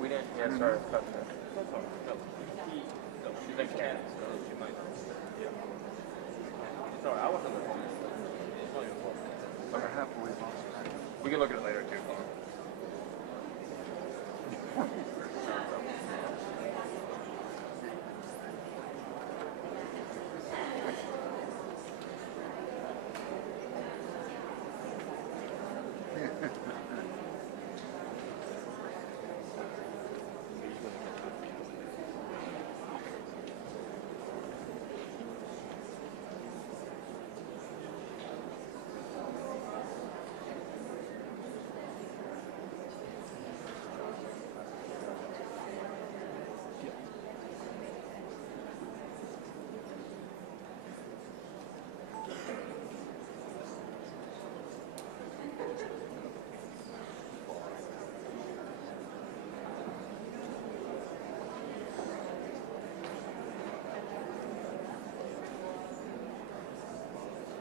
We didn't get started cutting it. She's in Canada, so she might. Yeah. Sorry, I wasn't the one. We can look at it later too.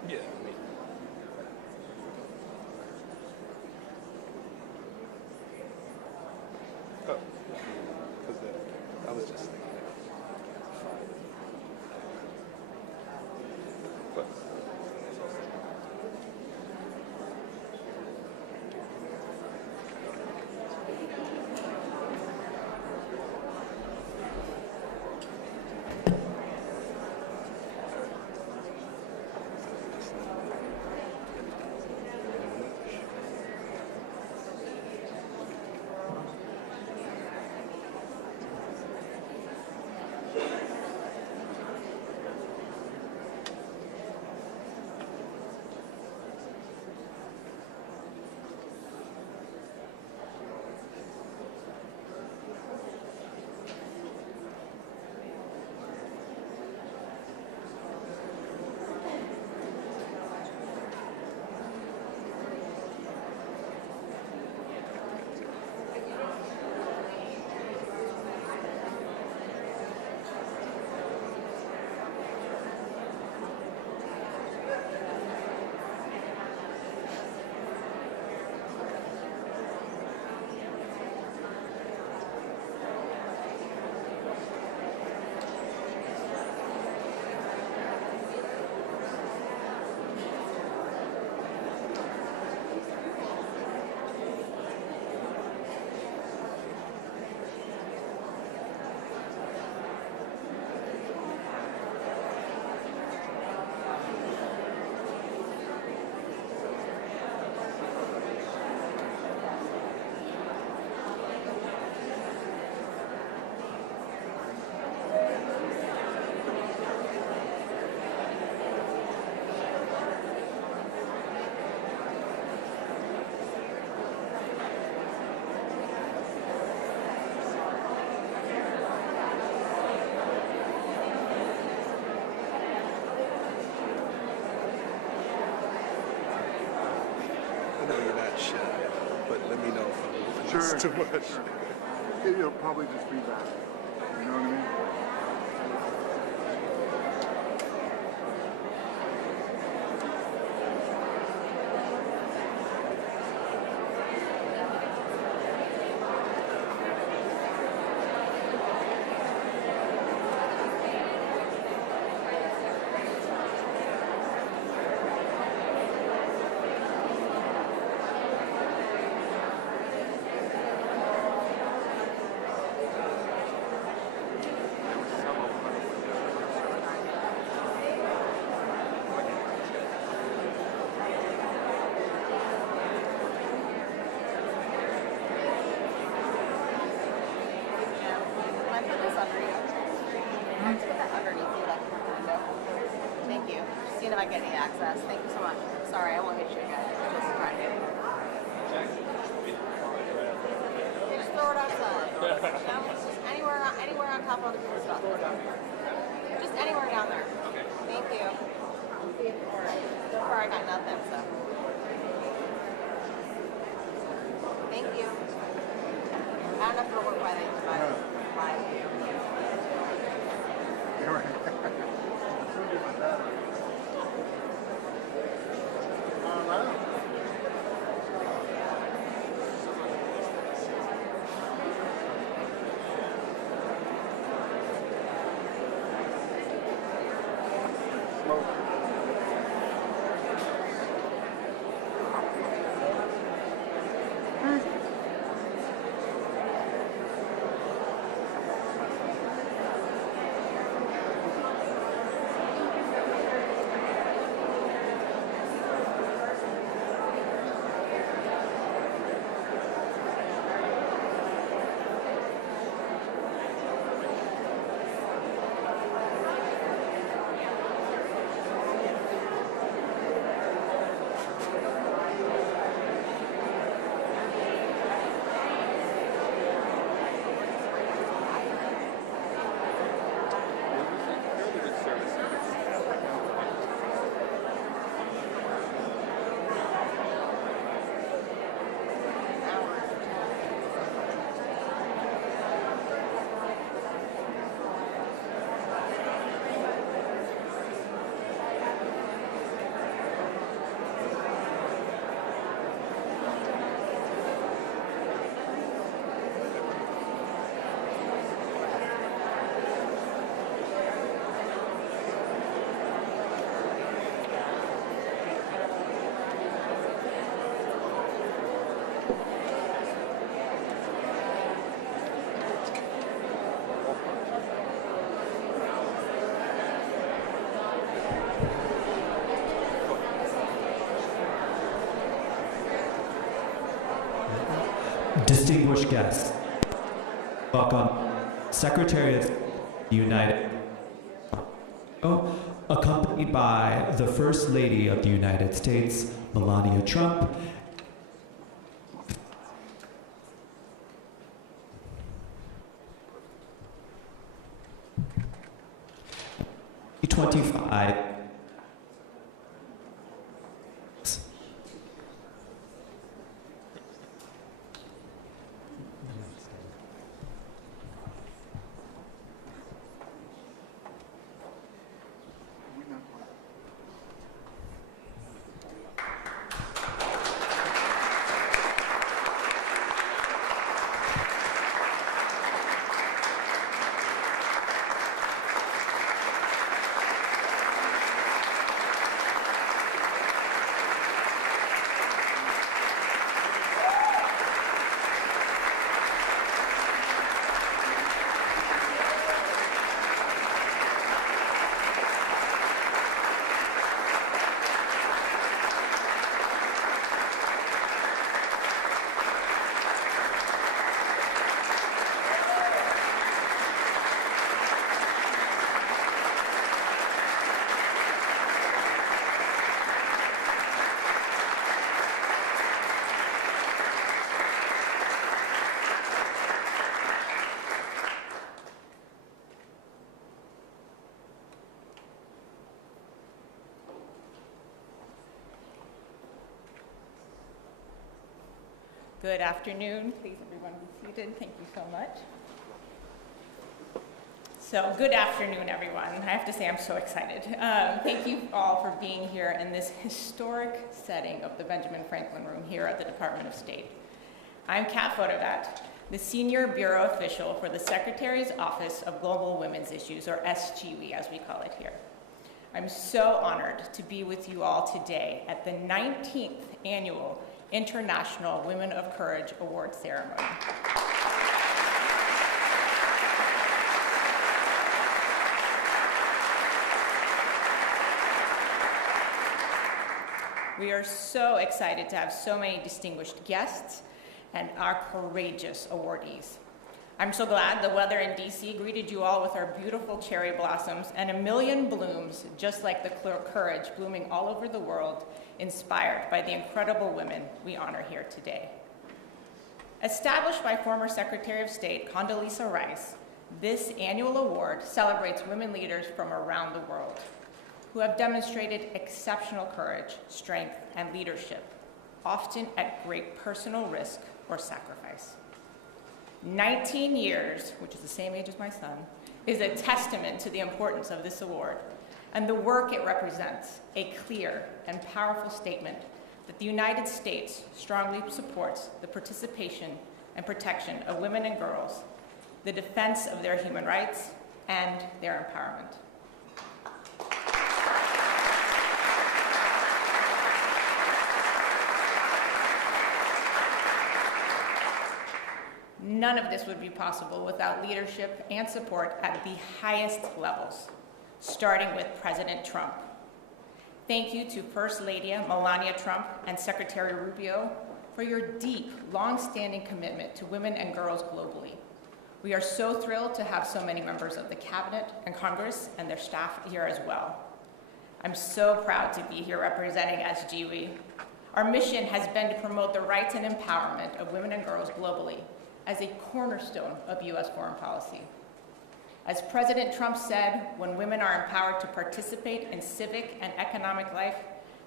Yeah, me. Oh, because I was just thinking that. But. Sure. Too much. It'll probably just be that. You know what I mean? not getting access. Thank you so much. Sorry, I won't hit you again. Just trying to. Just throw it outside. You know? Just anywhere on top of other people's stuff. Just anywhere down there. Okay. Thank you. Alright. So far I got nothing, so. Thank you. I don't know if it'll work by then, but live. You're right. Two different batteries. Wow. Smoke. Fairly good service. Distinguished guests, welcome Secretary of the United accompanied by the First Lady of the United States, Melania Trump, E25. Good afternoon. Please, everyone be seated. Thank you so much. So, good afternoon, everyone. I have to say I'm so excited. Thank you all for being here in this historic setting of the Benjamin Franklin Room here at the Department of State. I'm Kat Fotovat, the Senior Bureau Official for the Secretary's Office of Global Women's Issues, or SGW as we call it here. I'm so honored to be with you all today at the 19th Annual International Women of Courage Award Ceremony. We are so excited to have so many distinguished guests and our courageous awardees. I'm so glad the weather in DC greeted you all with our beautiful cherry blossoms and a million blooms, just like the courage blooming all over the world, inspired by the incredible women we honor here today. Established by former Secretary of State Condoleezza Rice, this annual award celebrates women leaders from around the world who have demonstrated exceptional courage, strength, and leadership, often at great personal risk or sacrifice. 19 years, which is the same age as my son, is a testament to the importance of this award and the work it represents, a clear and powerful statement that the United States strongly supports the participation and protection of women and girls, the defense of their human rights, and their empowerment. None of this would be possible without leadership and support at the highest levels, starting with President Trump. Thank you to First Lady Melania Trump and Secretary Rubio for your deep, long-standing commitment to women and girls globally. We are so thrilled to have so many members of the Cabinet and Congress and their staff here as well. I'm so proud to be here representing SGW. Our mission has been to promote the rights and empowerment of women and girls globally as a cornerstone of U.S. foreign policy. As President Trump said, when women are empowered to participate in civic and economic life,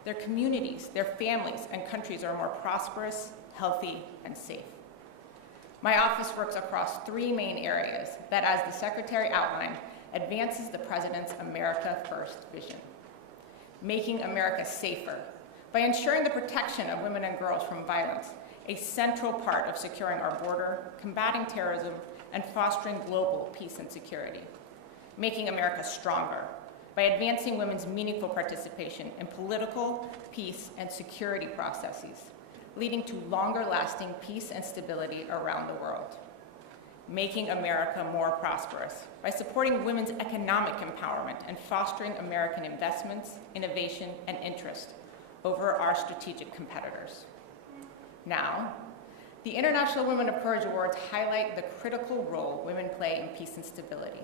their communities, their families, and countries are more prosperous, healthy, and safe. My office works across three main areas that, as the Secretary outlined, advances the President's America First vision. Making America safer by ensuring the protection of women and girls from violence, a central part of securing our border, combating terrorism, and fostering global peace and security. Making America stronger by advancing women's meaningful participation in political, peace, and security processes, leading to longer-lasting peace and stability around the world. Making America more prosperous by supporting women's economic empowerment and fostering American investments, innovation, and interest over our strategic competitors. Now, the International Women of Courage Awards highlight the critical role women play in peace and stability.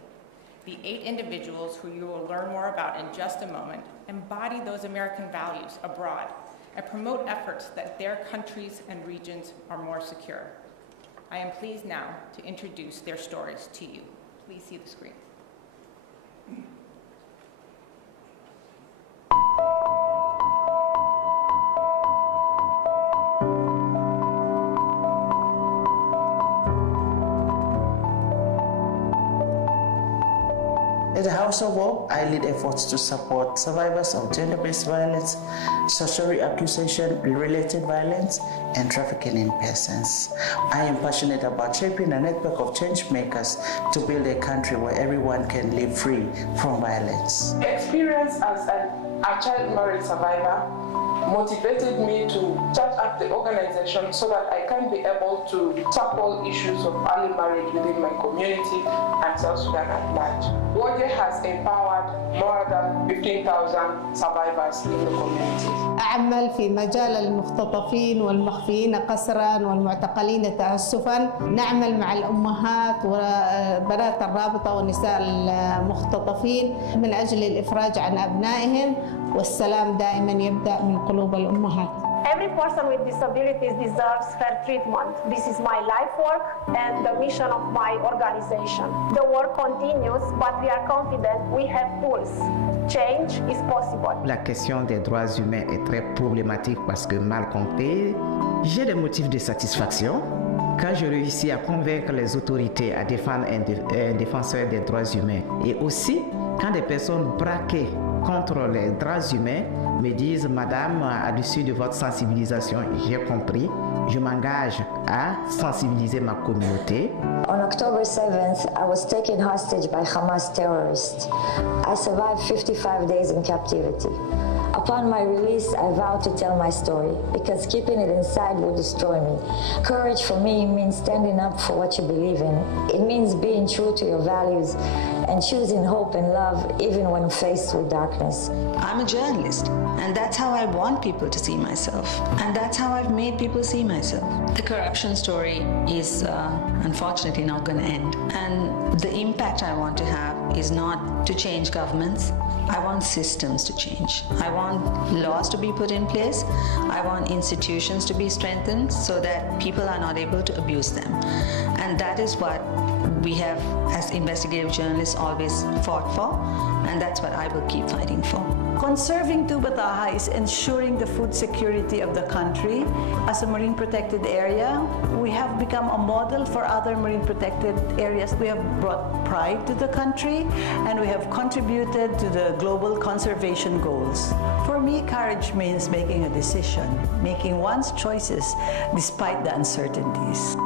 The 8 individuals who you will learn more about in just a moment embody those American values abroad and promote efforts that their countries and regions are more secure. I am pleased now to introduce their stories to you. Please see the screen. At the House of Hope, I lead efforts to support survivors of gender-based violence, sexual accusation, related violence, and trafficking in persons. I am passionate about shaping a network of change makers to build a country where everyone can live free from violence. Experience as a child marriage survivor motivated me to start up the organization so that I can be able to tackle issues of early marriage within my community and South Sudan at large. WOJE has empowered more than 15,000 survivors in the community. أعمل في مجال المختطفين والمخفيين قسرا والمعتقلين تأسفا. نعمل مع الأمهات وبنات الرابطة والنساء المختطفين من أجل الإفراج عن أبنائهم، والسلام دائما يبدأ من قلوب الأمهات. Every person with disabilities deserves fair treatment. This is my life work and the mission of my organization. The work continues, but we are confident we have tools. Change is possible. La question des droits humains est très problématique parce que mal compris, j'ai des motifs de satisfaction quand je réussis à convaincre les autorités à défendre un défenseur des droits humains. Et aussi, quand des personnes braquées contre les droits humains me disent « Madame, à l'issue de votre sensibilisation, j'ai compris, je m'engage à sensibiliser ma communauté. » On October 7th, I was taken hostage by Hamas terrorists. I survived 55 days in captivity. Upon my release, I vowed to tell my story because keeping it inside would destroy me. Courage for me means standing up for what you believe in. It means being true to your values and choosing hope and love even when faced with darkness. I'm a journalist, and that that's how I want people to see myself. And that's how I've made people see myself. The corruption story is unfortunately not going to end. And the impact I want to have is not to change governments. I want systems to change. I want laws to be put in place. I want institutions to be strengthened so that people are not able to abuse them. And that is what we have, as investigative journalists, always fought for, and that's what I will keep fighting for. Conserving Tubataha is ensuring the food security of the country. As a marine protected area, we have become a model for other marine protected areas. We have brought pride to the country, and we have contributed to the global conservation goals. For me, courage means making a decision, making one's choices despite the uncertainties.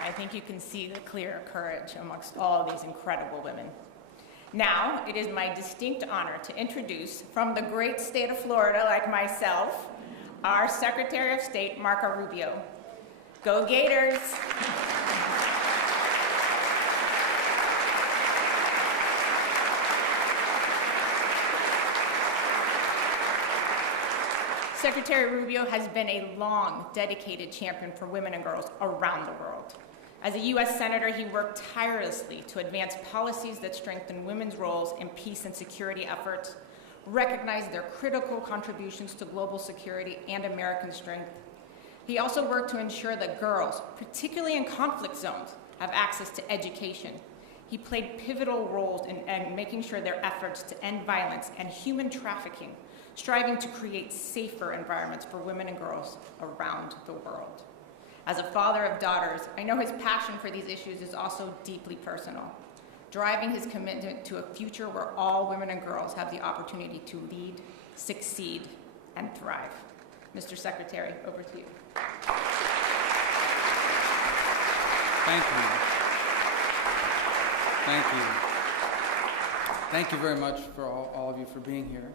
I think you can see the clear courage amongst all these incredible women. Now, it is my distinct honor to introduce, from the great state of Florida, like myself, our Secretary of State, Marco Rubio. Go Gators! Secretary Rubio has been a long, dedicated champion for women and girls around the world. As a U.S. Senator, he worked tirelessly to advance policies that strengthen women's roles in peace and security efforts, recognize their critical contributions to global security and American strength. He also worked to ensure that girls, particularly in conflict zones, have access to education. He played pivotal roles in making sure their efforts to end violence and human trafficking, striving to create safer environments for women and girls around the world. As a father of daughters, I know his passion for these issues is also deeply personal, driving his commitment to a future where all women and girls have the opportunity to lead, succeed, and thrive. Mr. Secretary, over to you. Thank you. Thank you. Thank you very much for all of you for being here.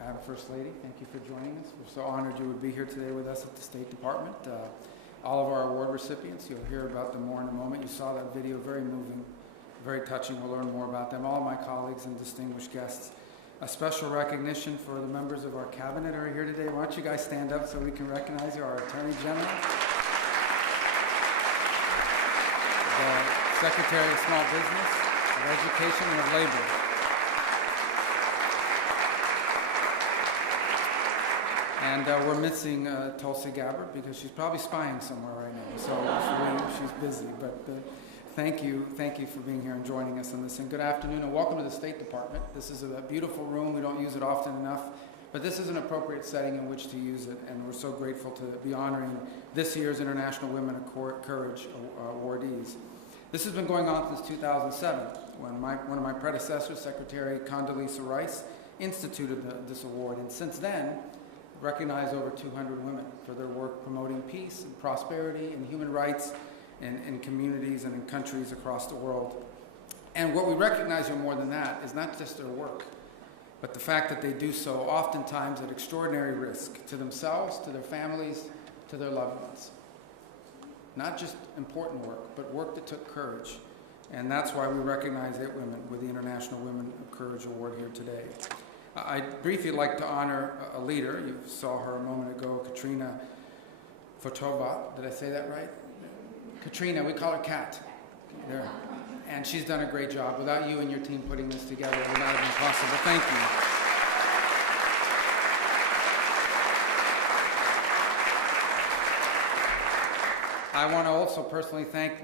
Madam First Lady, thank you for joining us. We're so honored you would be here today with us at the State Department. All of our award recipients, you'll hear about them more in a moment. You saw that video, very moving, very touching. We'll learn more about them. All of my colleagues and distinguished guests. A special recognition for the members of our cabinet who are here today. Why don't you guys stand up so we can recognize you? Our Attorney General, the Secretary of Small Business, of Education, and of Labor. And we're missing Tulsi Gabbard because she's probably spying somewhere right now, so she's busy. But thank you for being here and joining us on this. And good afternoon and welcome to the State Department. This is a beautiful room. We don't use it often enough, but this is an appropriate setting in which to use it. And we're so grateful to be honoring this year's International Women of Courage awardees. This has been going on since 2007, when one of my predecessors, Secretary Condoleezza Rice, instituted this award. And since then, recognized over 200 women for their work promoting peace and prosperity and human rights in communities and in countries across the world. And what we recognize more than that is not just their work, but the fact that they do so oftentimes at extraordinary risk to themselves, to their families, to their loved ones. Not just important work, but work that took courage. And that's why we recognize 8 women with the International Women of Courage Award here today. I'd briefly like to honor a leader. You saw her a moment ago, Katrina Fotova. Did I say that right? Katrina, we call her Kat. There. And she's done a great job. Without you and your team putting this together, it would not have been possible. Thank you. I want to also personally thank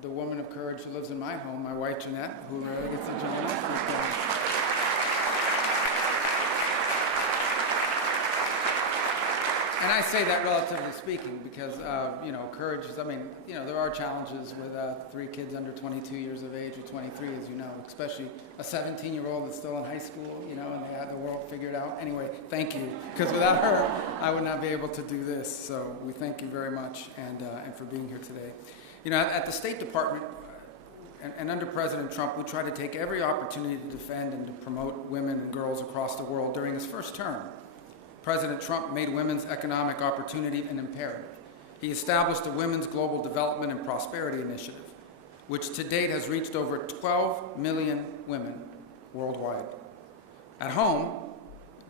the woman of courage who lives in my home, my wife Jeanette, who gets to join us. And I say that relatively speaking because, courage is, there are challenges with 3 kids under 22 years of age or 23, as you know, especially a 17-year-old that's still in high school, and they have the world figured out. Anyway, thank you, because without her, I would not be able to do this. So we thank you very much and for being here today. At the State Department, And under President Trump, we tried to take every opportunity to defend and to promote women and girls across the world. During his first term, President Trump made women's economic opportunity an imperative. He established the Women's Global Development and Prosperity Initiative, which to date has reached over 12 million women worldwide. At home,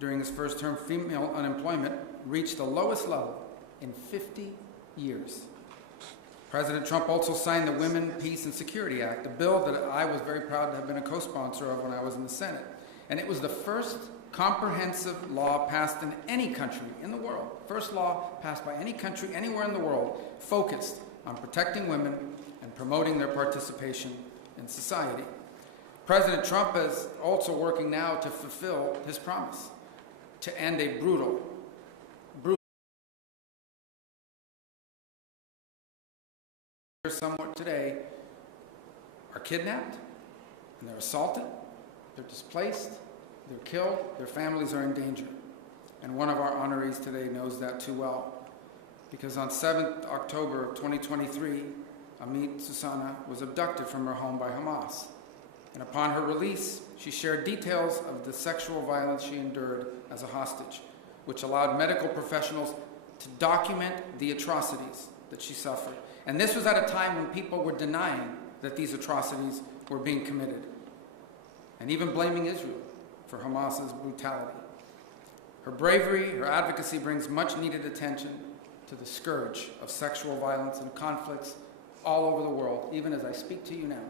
during his first term, female unemployment reached the lowest level in 50 years. President Trump also signed the Women, Peace, and Security Act, a bill that I was very proud to have been a co-sponsor of when I was in the Senate. And it was the first comprehensive law passed in any country in the world, first law passed by any country anywhere in the world, focused on protecting women and promoting their participation in society. President Trump is also working now to fulfill his promise to end a brutal somewhat today are kidnapped and they're assaulted, they're displaced, they're killed, their families are in danger. And one of our honorees today knows that too well, because on 7th October of 2023, Amit Susana was abducted from her home by Hamas. And upon her release, she shared details of the sexual violence she endured as a hostage, which allowed medical professionals to document the atrocities that she suffered. And this was at a time when people were denying that these atrocities were being committed, and even blaming Israel for Hamas's brutality. Her bravery, her advocacy brings much needed attention to the scourge of sexual violence and conflicts all over the world. Even as I speak to you now,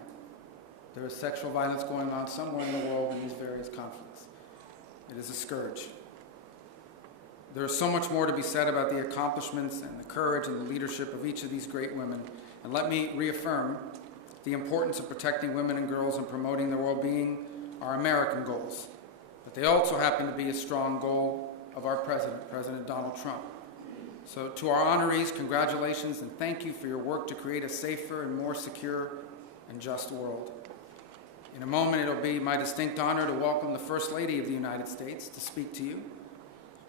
there is sexual violence going on somewhere in the world in these various conflicts. It is a scourge. There is so much more to be said about the accomplishments and the courage and the leadership of each of these great women. And let me reaffirm the importance of protecting women and girls and promoting their well-being are American goals. But they also happen to be a strong goal of our president, President Donald Trump. So to our honorees, congratulations and thank you for your work to create a safer and more secure and just world. In a moment, it'll be my distinct honor to welcome the First Lady of the United States to speak to you.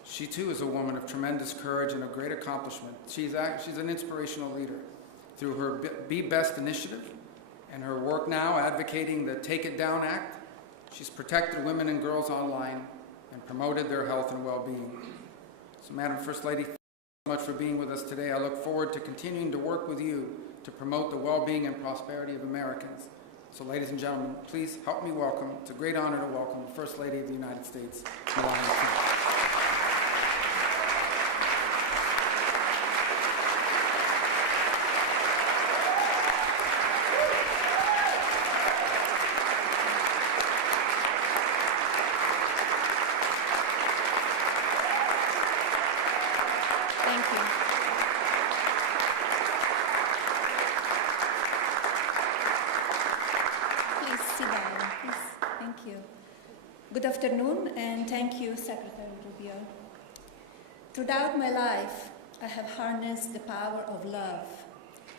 She too is a woman of tremendous courage and a great accomplishment. She's an inspirational leader. Through her Be Best initiative and her work now advocating the Take It Down Act, she's protected women and girls online and promoted their health and well-being. So Madam First Lady, thank you so much for being with us today. I look forward to continuing to work with you to promote the well-being and prosperity of Americans. So ladies and gentlemen, please help me welcome, it's a great honor to welcome the First Lady of the United States, Melania. Good afternoon, and thank you, Secretary Rubio. Throughout my life, I have harnessed the power of love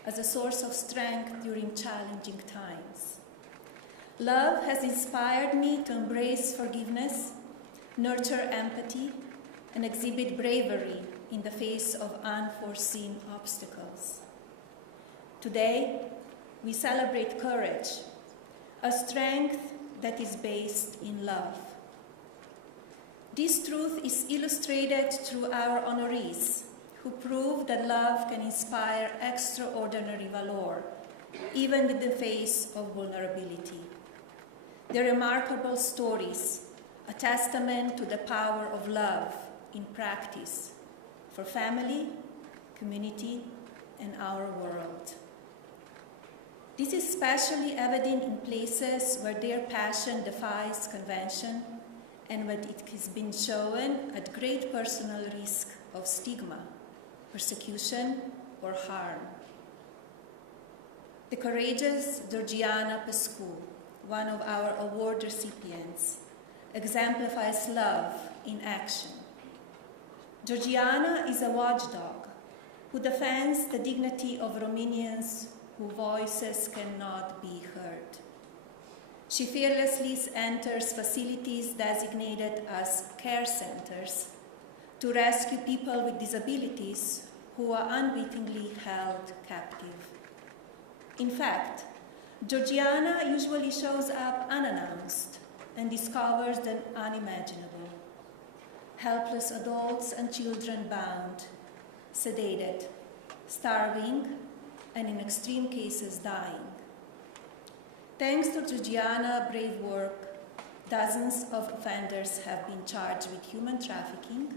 as a source of strength during challenging times. Love has inspired me to embrace forgiveness, nurture empathy, and exhibit bravery in the face of unforeseen obstacles. Today, we celebrate courage, a strength that is based in love. This truth is illustrated through our honorees, who prove that love can inspire extraordinary valor, even in the face of vulnerability. Their remarkable stories, a testament to the power of love in practice for family, community, and our world. This is especially evident in places where their passion defies convention and when it has been shown at great personal risk of stigma, persecution, or harm. The courageous Georgiana Pescu, one of our award recipients, exemplifies love in action. Georgiana is a watchdog who defends the dignity of Romanians whose voices cannot be heard. She fearlessly enters facilities designated as care centers to rescue people with disabilities who are unwittingly held captive. In fact, Georgiana usually shows up unannounced and discovers the unimaginable. Helpless adults and children bound, sedated, starving, and in extreme cases dying. Thanks to Georgiana's brave work, dozens of offenders have been charged with human trafficking,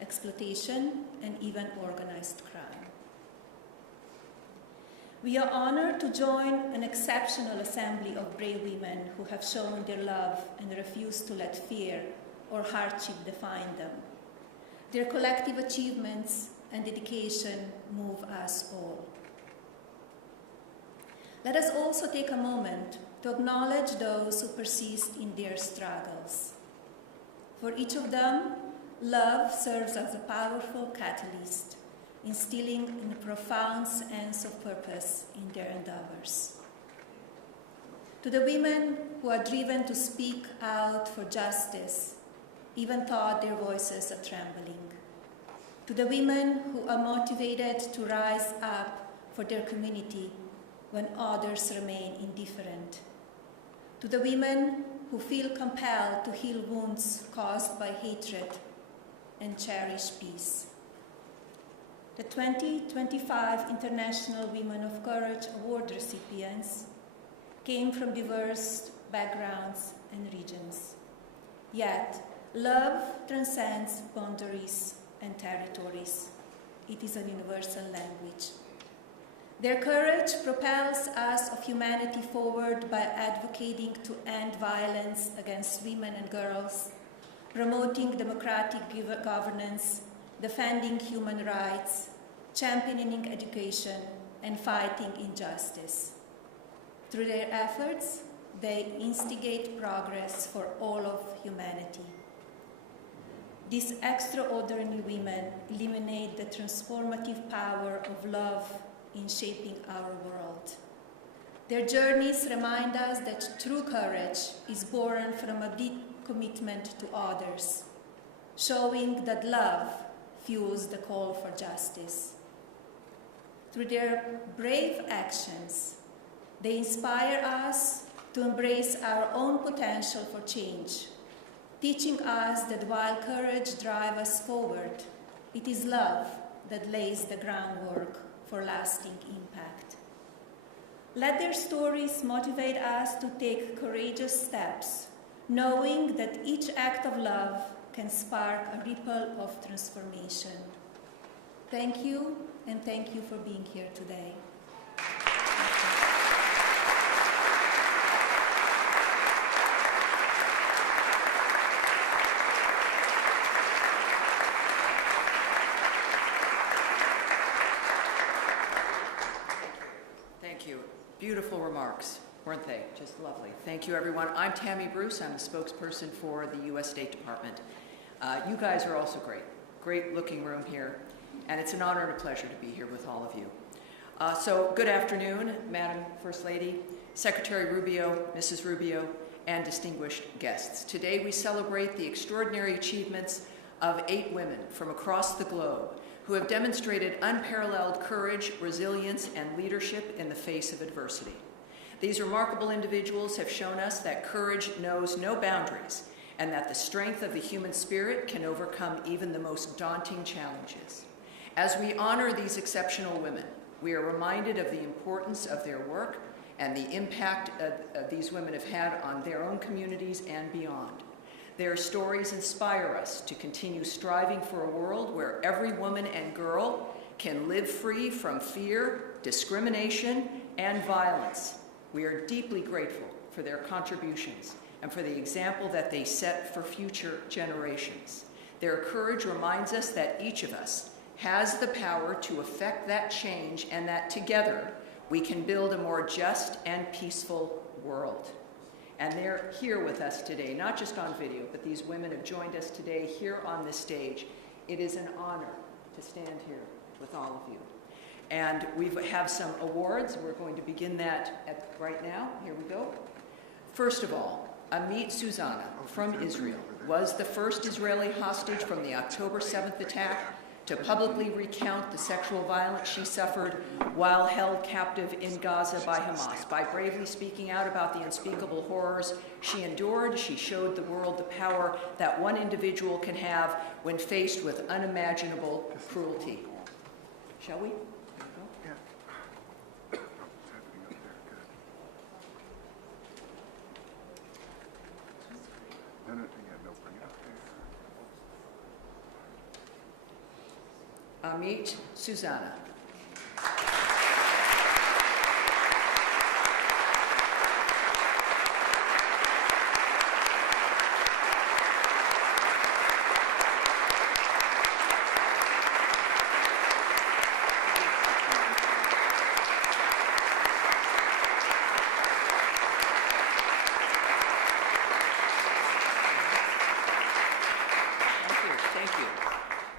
exploitation, and even organized crime. We are honored to join an exceptional assembly of brave women who have shown their love and refuse to let fear or hardship define them. Their collective achievements and dedication move us all. Let us also take a moment to acknowledge those who persist in their struggles. For each of them, love serves as a powerful catalyst, instilling a profound sense of purpose in their endeavors. To the women who are driven to speak out for justice, even though their voices are trembling. To the women who are motivated to rise up for their community when others remain indifferent. To the women who feel compelled to heal wounds caused by hatred and cherish peace. The 2025 International Women of Courage Award recipients came from diverse backgrounds and regions. Yet, love transcends boundaries and territories. It is a universal language. Their courage propels us of humanity forward by advocating to end violence against women and girls, promoting democratic governance, defending human rights, championing education, and fighting injustice. Through their efforts, they instigate progress for all of humanity. These extraordinary women illuminate the transformative power of love in shaping our world. Their journeys remind us that true courage is born from a deep commitment to others, showing that love fuels the call for justice. Through their brave actions, they inspire us to embrace our own potential for change, teaching us that while courage drives us forward, it is love that lays the groundwork for lasting impact. Let their stories motivate us to take courageous steps, knowing that each act of love can spark a ripple of transformation. Thank you, and thank you for being here today. Beautiful remarks, weren't they? Just lovely. Thank you, everyone. I'm Tammy Bruce. I'm the spokesperson for the U.S. State Department. You guys are also great. Great looking room here. And it's an honor and a pleasure to be here with all of you. So good afternoon, Madam First Lady, Secretary Rubio, Mrs. Rubio, and distinguished guests. Today we celebrate the extraordinary achievements of 8 women from across the globe who have demonstrated unparalleled courage, resilience, and leadership in the face of adversity. These remarkable individuals have shown us that courage knows no boundaries and that the strength of the human spirit can overcome even the most daunting challenges. As we honor these exceptional women, we are reminded of the importance of their work and the impact these women have had on their own communities and beyond. Their stories inspire us to continue striving for a world where every woman and girl can live free from fear, discrimination, and violence. We are deeply grateful for their contributions and for the example that they set for future generations. Their courage reminds us that each of us has the power to effect that change and that together we can build a more just and peaceful world. And they're here with us today, not just on video, but these women have joined us today here on this stage. It is an honor to stand here with all of you. And we have some awards. We're going to begin that right now. Here we go. First of all, Amit Susanna from Israel was the first Israeli hostage from the October 7th attack to publicly recount the sexual violence she suffered while held captive in Gaza by Hamas. By bravely speaking out about the unspeakable horrors she endured, she showed the world the power that one individual can have when faced with unimaginable cruelty. Shall we? Amit Susanna.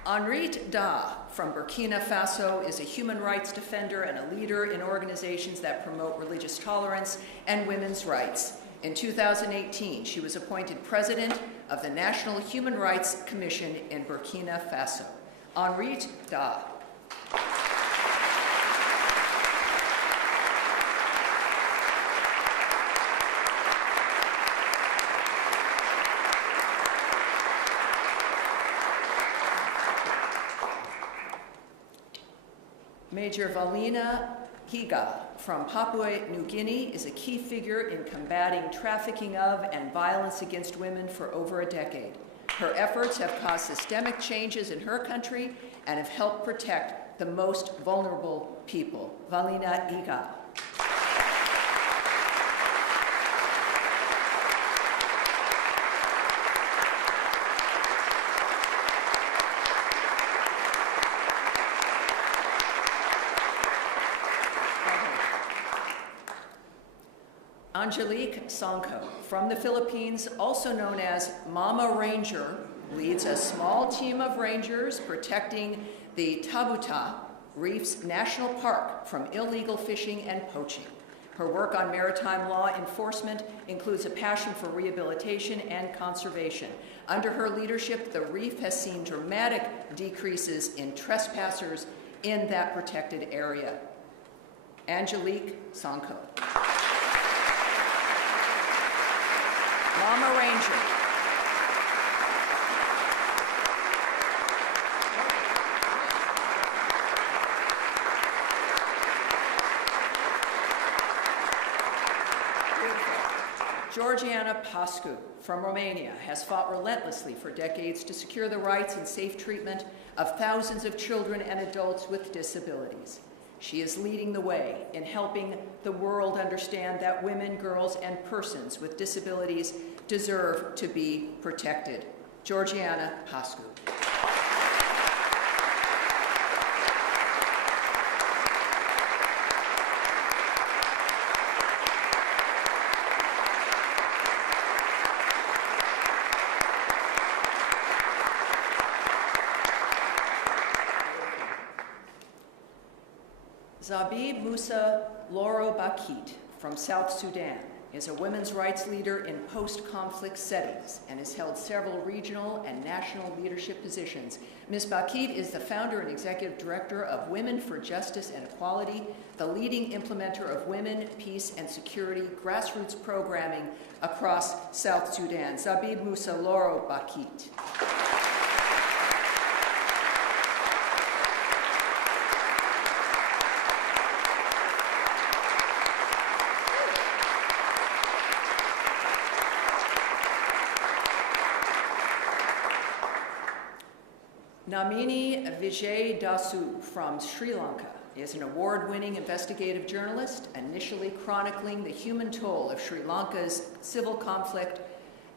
Henriette Da from Burkina Faso is a human rights defender and a leader in organizations that promote religious tolerance and women's rights. In 2018, she was appointed president of the National Human Rights Commission in Burkina Faso. Henriette Da. Major Valina Higa from Papua New Guinea is a key figure in combating trafficking of and violence against women for over a decade. Her efforts have caused systemic changes in her country and have helped protect the most vulnerable people. Valina Higa. Angelique Sanko from the Philippines, also known as Mama Ranger, leads a small team of rangers protecting the Tabuta Reefs National Park from illegal fishing and poaching. Her work on maritime law enforcement includes a passion for rehabilitation and conservation. Under her leadership, the reef has seen dramatic decreases in trespassers in that protected area. Angelique Sanko. Mama Ranger. Georgiana Pascu from Romania has fought relentlessly for decades to secure the rights and safe treatment of thousands of children and adults with disabilities. She is leading the way in helping the world understand that women, girls, and persons with disabilities deserve to be protected. Georgiana Pascu. Zabib Musa Loro Bakit from South Sudan is a women's rights leader in post-conflict settings and has held several regional and national leadership positions. Ms. Bakit is the founder and executive director of Women for Justice and Equality, the leading implementer of women, peace, and security grassroots programming across South Sudan. Zabib Musa Loro Bakit. Namini Vijay Dasu from Sri Lanka is an award-winning investigative journalist, initially chronicling the human toll of Sri Lanka's civil conflict,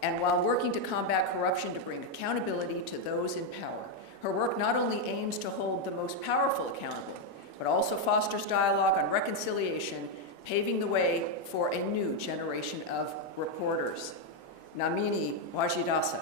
and while working to combat corruption to bring accountability to those in power. Her work not only aims to hold the most powerful accountable, but also fosters dialogue on reconciliation, paving the way for a new generation of reporters. Namini Wajidasa.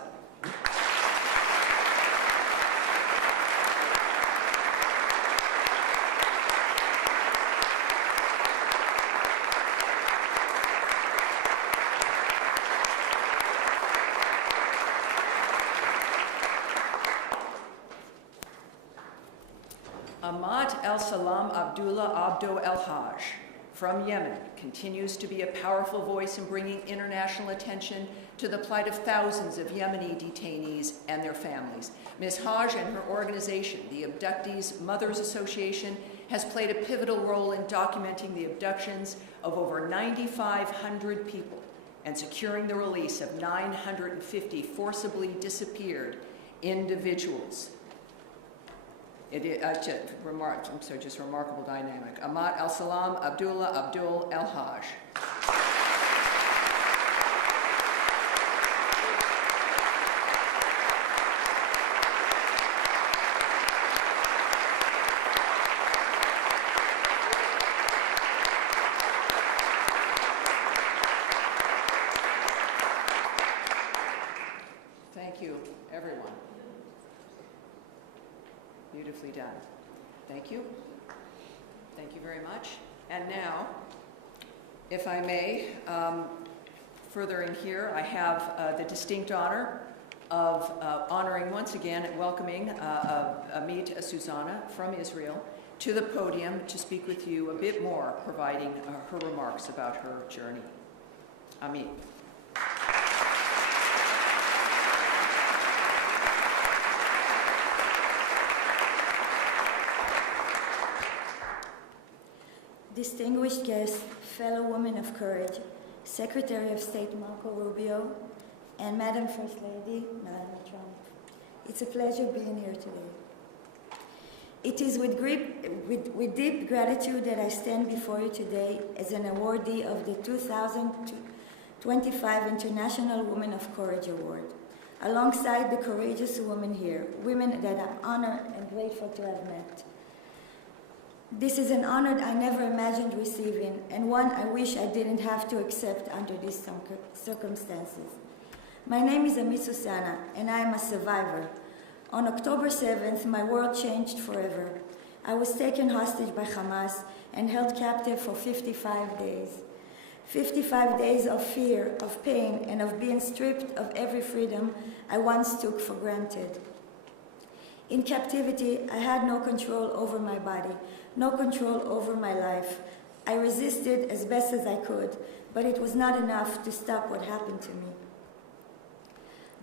Amat El-Salam Abdullah Abdo El-Haj from Yemen continues to be a powerful voice in bringing international attention to the plight of thousands of Yemeni detainees and their families. Ms. Haj and her organization, the Abductees Mothers Association, has played a pivotal role in documenting the abductions of over 9,500 people and securing the release of 950 forcibly disappeared individuals. It is just remarkable dynamic. Amat El-Salam Abdullah Abdul El-Haj. Thank you, everyone. Beautifully done. Thank you. Thank you very much. And now, if I may, further in here, I have the distinct honor of honoring once again and welcoming Amit Susanna from Israel to the podium to speak with you a bit more, providing her remarks about her journey. Amit. Distinguished guests, fellow women of courage, Secretary of State Marco Rubio, and Madam First Lady Melania Trump. It's a pleasure being here today. It is with deep gratitude that I stand before you today as an awardee of the 2025 International Women of Courage Award, alongside the courageous women here, women that I'm honored and grateful to have met. This is an honor I never imagined receiving, and one I wish I didn't have to accept under these circumstances. My name is Amit Susanna, and I am a survivor. On October 7th, my world changed forever. I was taken hostage by Hamas and held captive for 55 days. 55 days of fear, of pain, and of being stripped of every freedom I once took for granted. In captivity, I had no control over my body, no control over my life. I resisted as best as I could, but it was not enough to stop what happened to me.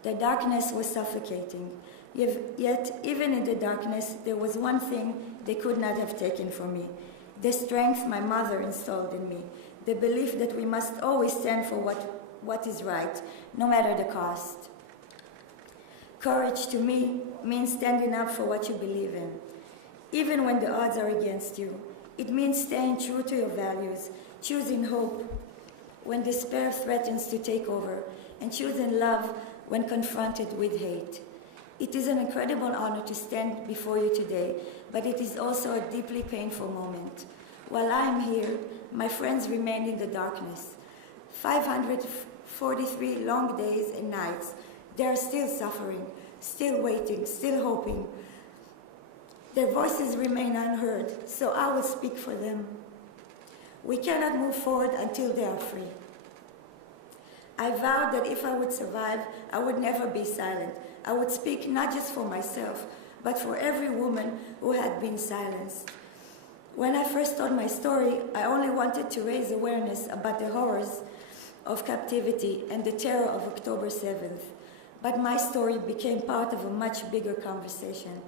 The darkness was suffocating, yet even in the darkness, there was one thing they could not have taken from me: the strength my mother installed in me, the belief that we must always stand for what is right, no matter the cost. Courage to me means standing up for what you believe in, even when the odds are against you. It means staying true to your values, choosing hope when despair threatens to take over, and choosing love when confronted with hate. It is an incredible honor to stand before you today, but it is also a deeply painful moment. While I am here, my friends remain in the darkness. 543 long days and nights. They are still suffering, still waiting, still hoping. Their voices remain unheard, so I will speak for them. We cannot move forward until they are free. I vowed that if I would survive, I would never be silent. I would speak not just for myself, but for every woman who had been silenced. When I first told my story, I only wanted to raise awareness about the horrors of captivity and the terror of October 7th. But my story became part of a much bigger conversation,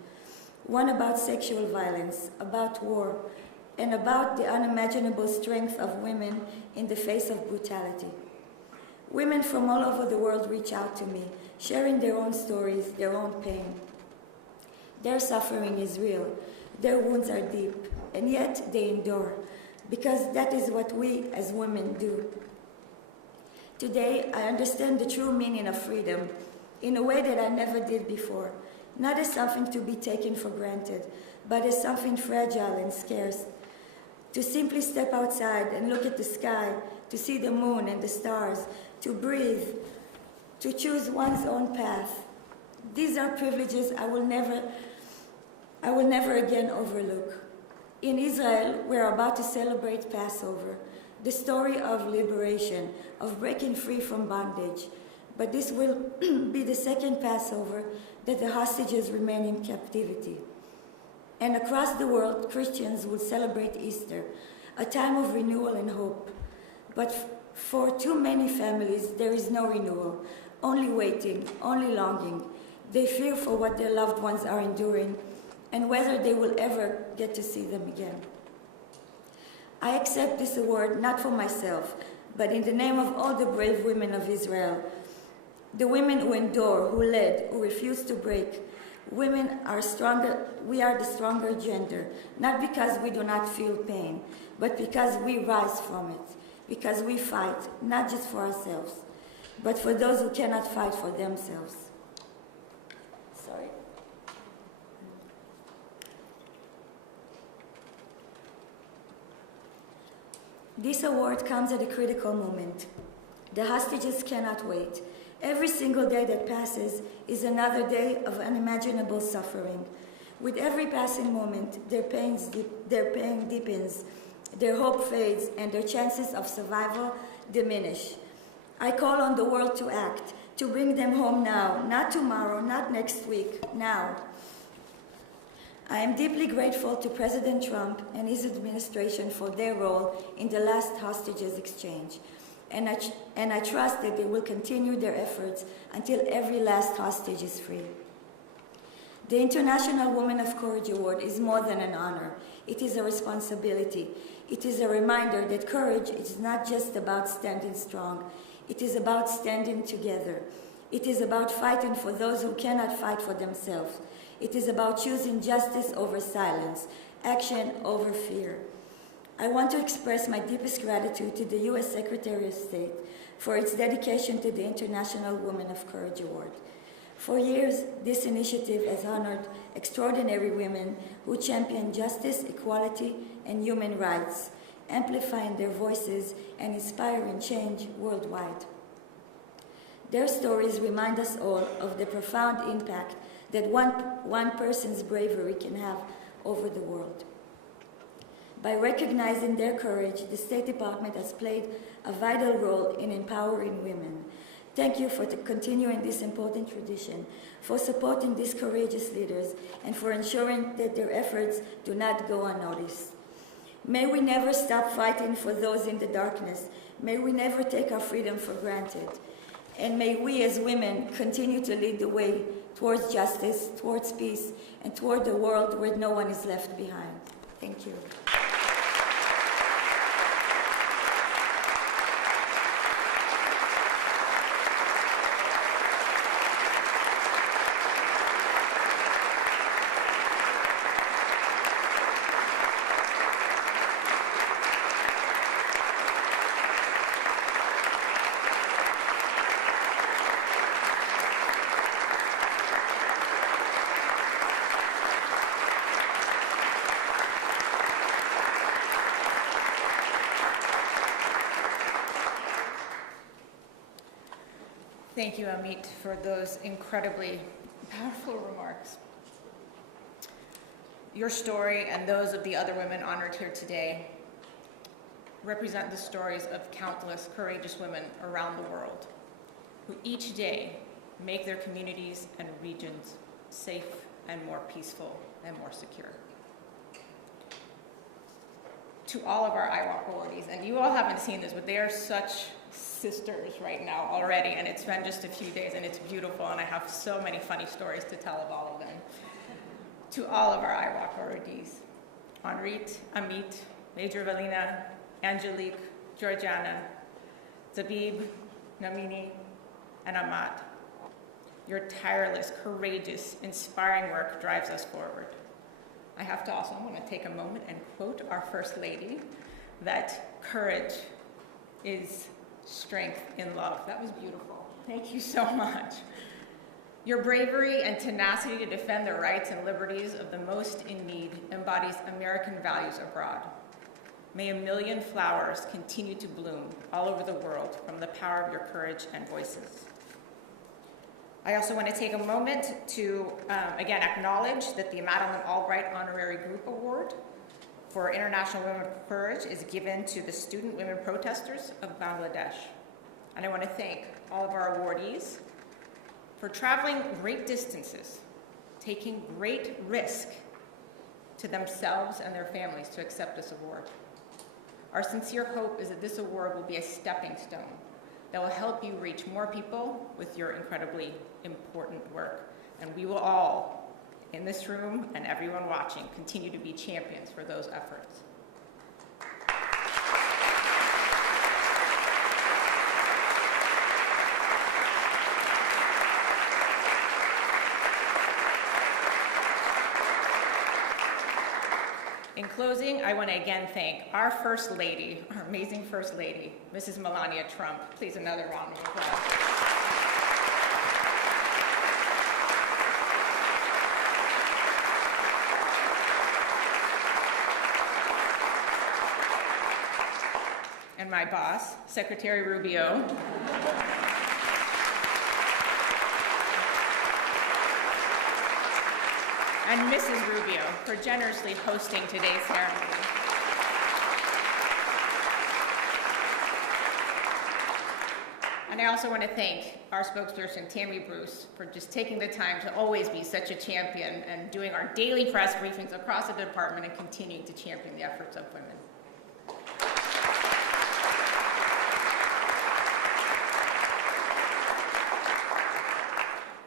one about sexual violence, about war, and about the unimaginable strength of women in the face of brutality. Women from all over the world reach out to me, sharing their own stories, their own pain. Their suffering is real, their wounds are deep, and yet they endure, because that is what we as women do. Today, I understand the true meaning of freedom in a way that I never did before, not as something to be taken for granted, but as something fragile and scarce. To simply step outside and look at the sky, to see the moon and the stars, to breathe, to choose one's own path. These are privileges I will never again overlook. In Israel, we're about to celebrate Passover, the story of liberation, of breaking free from bondage. But this will be the second Passover that the hostages remain in captivity. And across the world, Christians will celebrate Easter, a time of renewal and hope. But for too many families, there is no renewal, only waiting, only longing. They fear for what their loved ones are enduring and whether they will ever get to see them again. I accept this award not for myself, but in the name of all the brave women of Israel, the women who endure, who led, who refuse to break. Women are stronger, we are the stronger gender, not because we do not feel pain, but because we rise from it, because we fight, not just for ourselves, but for those who cannot fight for themselves. Sorry. This award comes at a critical moment. The hostages cannot wait. Every single day that passes is another day of unimaginable suffering. With every passing moment, their pain deepens, their hope fades, and their chances of survival diminish. I call on the world to act, to bring them home now, not tomorrow, not next week, now. I am deeply grateful to President Trump and his administration for their role in the last hostages exchange. And I trust that they will continue their efforts until every last hostage is free. The International Women of Courage Award is more than an honor. It is a responsibility. It is a reminder that courage is not just about standing strong. It is about standing together. It is about fighting for those who cannot fight for themselves. It is about choosing justice over silence, action over fear. I want to express my deepest gratitude to the U.S. Secretary of State for its dedication to the International Women of Courage Award. For years, this initiative has honored extraordinary women who champion justice, equality, and human rights, amplifying their voices and inspiring change worldwide. Their stories remind us all of the profound impact that one person's bravery can have over the world. By recognizing their courage, the State Department has played a vital role in empowering women. Thank you for continuing this important tradition, for supporting these courageous leaders, and for ensuring that their efforts do not go unnoticed. May we never stop fighting for those in the darkness. May we never take our freedom for granted. And may we as women continue to lead the way towards justice, towards peace, and toward a world where no one is left behind. Thank you. Thank you, Amit, for those incredibly powerful remarks. Your story and those of the other women honored here today represent the stories of countless courageous women around the world who each day make their communities and regions safe and more peaceful and more secure. To all of our IWOC awardees, and you all haven't seen this, but they are such sisters right now already, and it's been just a few days, and it's beautiful, and I have so many funny stories to tell of all of them. To all of our IWOC awardees, Henrit, Amit, Major Valina, Angelique, Georgiana, Zabib, Namini, and Ahmad. Your tireless, courageous, inspiring work drives us forward. I have to also, I'm going to take a moment and quote our First Lady, that courage is strength in love. That was beautiful. Thank you so much. Your bravery and tenacity to defend the rights and liberties of the most in need embodies American values abroad. May a million flowers continue to bloom all over the world from the power of your courage and voices. I also want to take a moment to, again, acknowledge that the Madeleine Albright Honorary Group Award for International Women of Courage is given to the student women protesters of Bangladesh. And I want to thank all of our awardees for traveling great distances, taking great risk to themselves and their families to accept this award. Our sincere hope is that this award will be a stepping stone that will help you reach more people with your incredibly important work. And we will all, in this room and everyone watching, continue to be champions for those efforts. In closing, I want to again thank our First Lady, our amazing First Lady, Mrs. Melania Trump. Please, another round of applause. And my boss, Secretary Rubio. And Mrs. Rubio for generously hosting today's ceremony. And I also want to thank our spokesperson, Tammy Bruce, for just taking the time to always be such a champion and doing our daily press briefings across the department and continuing to champion the efforts of women.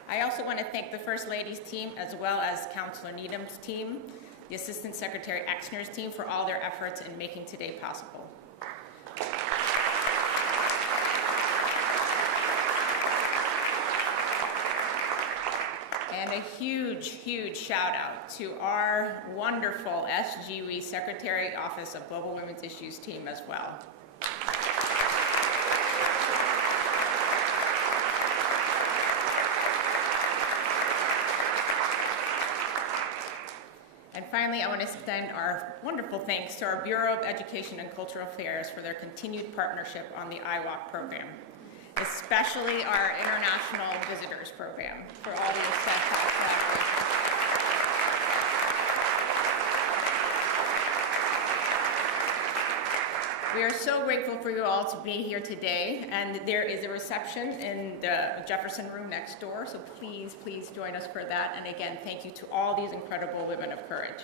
I also want to thank the First Lady's team, as well as Councilor Needham's team, the Assistant Secretary Exner's team, for all their efforts in making today possible. And a huge, huge shout out to our wonderful SGWE Secretary Office of Global Women's Issues team as well. And finally, I want to extend our wonderful thanks to our Bureau of Education and Cultural Affairs for their continued partnership on the IWalk program, especially our International Visitors Program, for all the essential collaboration. We are so grateful for you all to be here today, and there is a reception in the Jefferson room next door, so please, please join us for that. And again, thank you to all these incredible women of courage.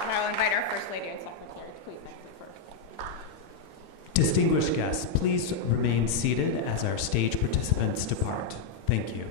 And I'll invite our First Lady and Secretary to please thank you first. Distinguished guests, please remain seated as our stage participants depart. Thank you.